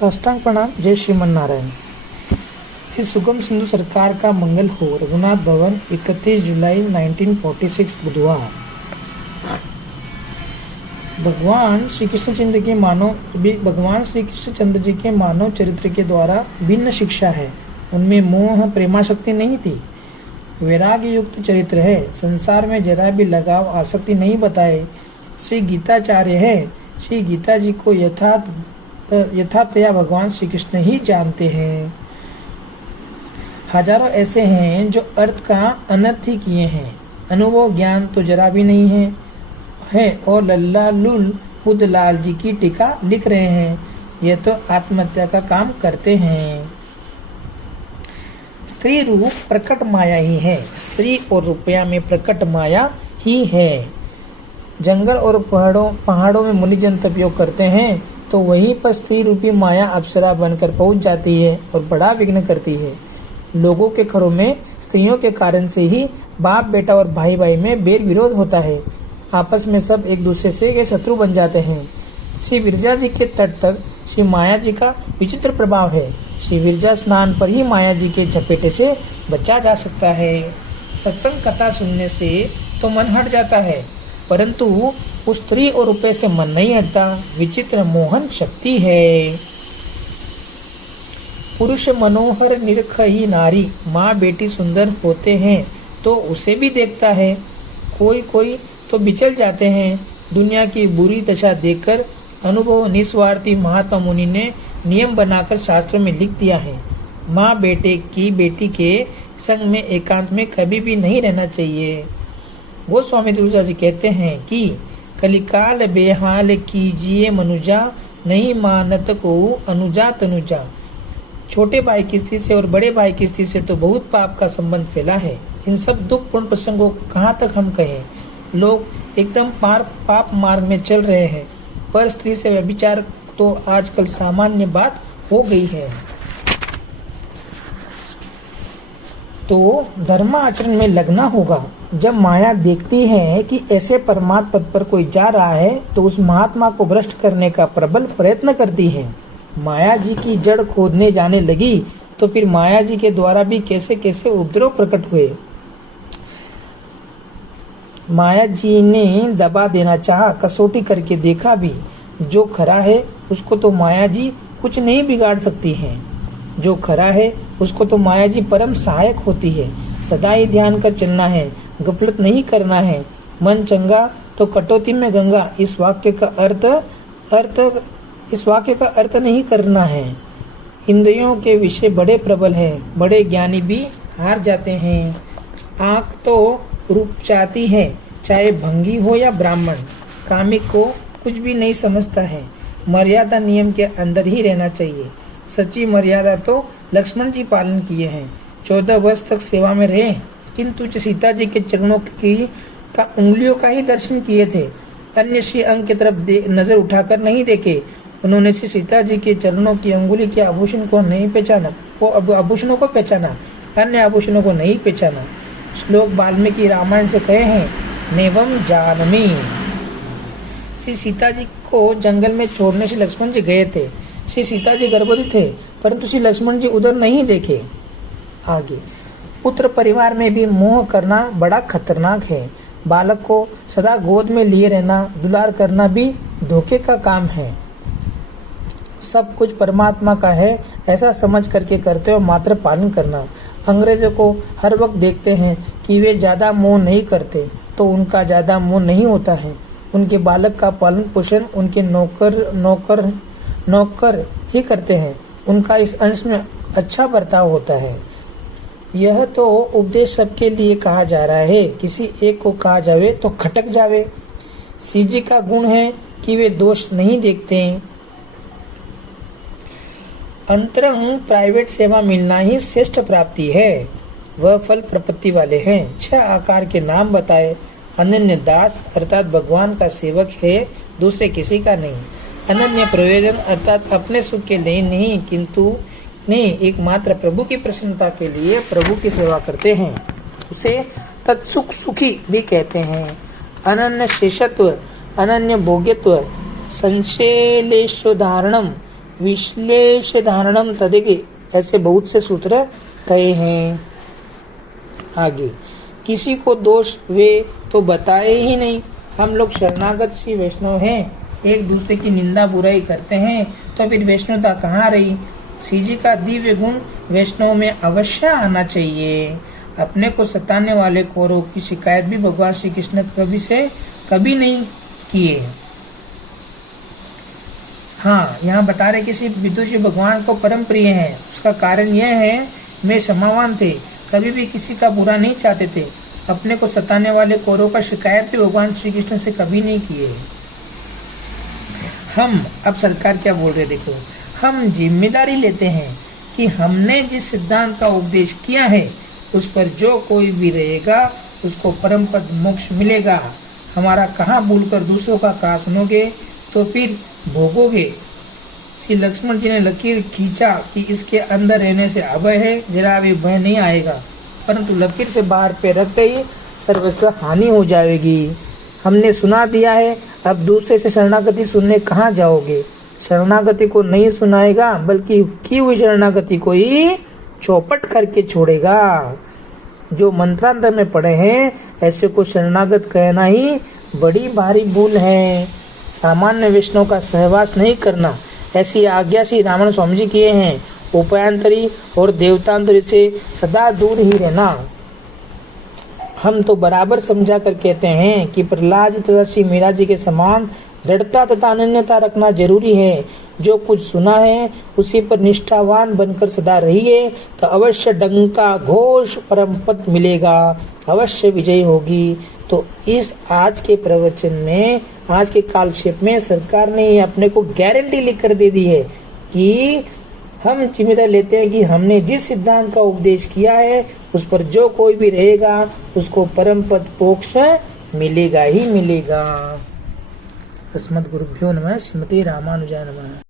साष्टांग प्रणाम। जय श्रीमन नारायण। श्री सुगम सिंधु सरकार का मंगल हो। रघुनाथ भवन 31 जुलाई 1946 बुधवार। भगवान श्री कृष्णचंद्र जी के मानव चरित्र के द्वारा भिन्न शिक्षा है। उनमें मोह प्रेमाशक्ति नहीं थी, वैराग्य युक्त चरित्र है। संसार में जरा भी लगाव आसक्ति नहीं बताए। श्री गीताचार्य है। श्री गीता जी को यथार्थया भगवान श्री कृष्ण ही जानते हैं। हजारों ऐसे हैं जो अर्थ का अनर्थ ही किए हैं। अनुभव ज्ञान तो जरा भी नहीं है और लल्ला लुल बुद्धलाल जी की टीका लिख रहे हैं। यह तो आत्महत्या का काम करते हैं। स्त्री रूप प्रकट माया ही है। स्त्री और रुपया में प्रकट माया ही है। जंगल और पहाड़ों में मुनिजन तपयोग करते हैं तो वहीं पर स्त्री रूपी माया अप्सरा बनकर पहुंच जाती है और बड़ा विघ्न करती है। लोगों के घरों में स्त्रियों के कारण से ही बाप बेटा और भाई भाई में बेर विरोध होता है। आपस में सब एक दूसरे से के शत्रु बन जाते हैं। श्री विरजा जी के तट तक श्री माया जी का विचित्र प्रभाव है। श्री विरजा स्नान पर ही माया जी के झपेटे से बचा जा सकता है। सत्संग कथा सुनने से तो मन हट जाता है, परंतु उस स्त्री और रुपये से मन नहीं हटता। विचित्र मोहन शक्ति है। पुरुष मनोहर निरखही नारी। माँ बेटी सुंदर होते हैं तो उसे भी देखता है। कोई तो बिचल जाते हैं। दुनिया की बुरी दशा देखकर अनुभव निस्वार्थी महात्मा मुनि ने नियम बनाकर शास्त्रों में लिख दिया है। माँ बेटी के संग में एकांत में कभी भी नहीं रहना चाहिए। गोस्वामी तुलसी जी कहते हैं कि कलिकाल बेहाल कीजिए मनुजा, नहीं मानत को अनुजा तनुजा। छोटे भाई की स्त्री से और बड़े भाई की स्त्री से तो बहुत पाप का संबंध फैला है। इन सब दुखपूर्ण प्रसंगों को कहाँ तक हम कहें। लोग एकदम पाप मार्ग में चल रहे हैं, पर स्त्री से व्यभिचार तो आजकल सामान्य बात हो गई है। तो धर्माचरण में लगना होगा। जब माया देखती है कि ऐसे परमात्म पद पर कोई जा रहा है तो उस महात्मा को भ्रष्ट करने का प्रबल प्रयत्न करती है। माया जी की जड़ खोदने जाने लगी तो फिर माया जी के द्वारा भी कैसे कैसे उपद्रव प्रकट हुए। माया जी ने दबा देना चाहा, कसौटी करके देखा भी। जो खरा है उसको तो माया जी कुछ नहीं बिगाड़ सकती हैं। जो खरा है उसको तो माया जी परम सहायक होती है। सदा ही ध्यान कर चलना है, गफलत नहीं करना है। मन चंगा तो कटौती में गंगा। इस वाक्य का अर्थ नहीं करना है। इंद्रियों के विषय बड़े प्रबल हैं, बड़े ज्ञानी भी हार जाते हैं। आँख तो रूप चाहती है, चाहे भंगी हो या ब्राह्मण। कामिक को कुछ भी नहीं समझता है। मर्यादा नियम के अंदर ही रहना चाहिए। सच्ची मर्यादा तो लक्ष्मण जी पालन किए हैं। 14 वर्ष तक सेवा में रहे, किंतु सीता जी के चरणों की उंगलियों का ही दर्शन किए थे। अन्य श्री अंग की तरफ नजर उठाकर नहीं देखे। उन्होंने श्री सीता जी के चरणों की अंगुली के आभूषण को नहीं पहचाना, आभूषणों को पहचाना, अन्य आभूषणों को नहीं पहचाना। श्लोक वाल्मीकि रामायण से कहे हैं, नेवम जानमी। श्री सीता जी को जंगल में छोड़ने से लक्ष्मण जी गए थे। श्री सीता जी गर्भवती थे, परंतु श्री लक्ष्मण जी उधर नहीं देखे। आगे पुत्र परिवार में भी मोह करना बड़ा खतरनाक है। बालक को सदा गोद में लिए रहना, दुलार करना भी धोखे का काम है। सब कुछ परमात्मा का है ऐसा समझ करके करते हो मात्र पालन करना। अंग्रेजों को हर वक्त देखते हैं कि वे ज्यादा मोह नहीं करते तो उनका ज्यादा मोह नहीं होता है। उनके बालक का पालन पोषण उनके नौकर ही करते हैं। उनका इस अंश में अच्छा बर्ताव होता है। यह तो उपदेश सबके लिए कहा जा रहा है। किसी एक को कहा जावे तो खटक जावे। श्री जी का गुण है कि वे दोष नहीं देखते। अंतरंग प्राइवेट सेवा मिलना ही श्रेष्ठ प्राप्ति है। वह फल प्रपत्ति वाले हैं। 6 आकार के नाम बताए। अनन्य दास अर्थात भगवान का सेवक है, दूसरे किसी का नहीं। अनन्य प्रयोजन अर्थात अपने सुख के लिए नहीं, किंतु एकमात्र प्रभु की प्रसन्नता के लिए प्रभु की सेवा करते हैं। उसे तत्सुख सुखी भी कहते हैं। अनन्य शेषत्व, अनन्य भोग्यत्व, संशेलेशोदाहरणम विश्लेष धारणम तदेगे, ऐसे बहुत से सूत्र कहे हैं। आगे, किसी को दोष वे तो बताए ही नहीं। हम लोग शरणागत श्री वैष्णव हैं, एक दूसरे की निंदा बुराई करते हैं, तो फिर वैष्णवता कहाँ रही। श्री जी का दिव्य गुण वैष्णव में अवश्य आना चाहिए। अपने को सताने वाले कौरव की शिकायत भी भगवान श्री कृष्ण कभी नहीं किए। हाँ, यहाँ बता रहे कि श्री विदुर जी भगवान को परम प्रिय है। उसका कारण यह है, वे क्षमावान थे, कभी भी किसी का बुरा नहीं चाहते थे। अपने को सताने वाले कौरव का शिकायत भी भगवान श्री कृष्ण से कभी नहीं किए। हम अब सरकार क्या बोल रहे, देखो, हम जिम्मेदारी लेते हैं कि हमने जिस सिद्धांत का उपदेश किया है उस पर जो कोई भी रहेगा उसको परम पद मोक्ष मिलेगा। हमारा कहाँ भूलकर दूसरों का कहा सुनोगे तो फिर भोगोगे। श्री लक्ष्मण जी ने लकीर खींचा कि इसके अंदर रहने से अभय है, जरा भी भय नहीं आएगा, परंतु लकीर से बाहर पे रखते ही सर्वस्व हानि हो जाएगी। हमने सुना दिया है, अब दूसरे से शरणागति सुनने कहाँ जाओगे। शरणागति को नहीं सुनाएगा, बल्कि की हुई शरणागति को ही चौपट करके छोड़ेगा। जो मंत्रांतर में पढ़े हैं, ऐसे को शरणागत कहना ही बड़ी भारी भूल है। सामान्य वैष्णव का सहवास नहीं करना, ऐसी आज्ञा श्री रामानंद स्वामी जी किए हैं। उपायंतरी और देवतांतरी से सदा दूर ही रहना। हम तो बराबर समझा कर कहते हैं कि प्रहलाद तथा श्री मीरा जी के समान दृढ़ता तथा अनन्यता रखना जरूरी है। जो कुछ सुना है उसी पर निष्ठावान बनकर सदा रहिए, तो अवश्य डंका घोष परम पद मिलेगा, अवश्य विजय होगी। तो इस आज के प्रवचन में, आज के कालक्षेप में सरकार ने अपने को गारंटी लिख कर दे दी है कि हम जिम्मेदारी लेते हैं कि हमने जिस सिद्धांत का उपदेश किया है उस पर जो कोई भी रहेगा उसको परम पद मोक्ष मिलेगा ही मिलेगा। अस्मद्गुरुभ्यो नमः। श्रीमते रामानुजाय नमः।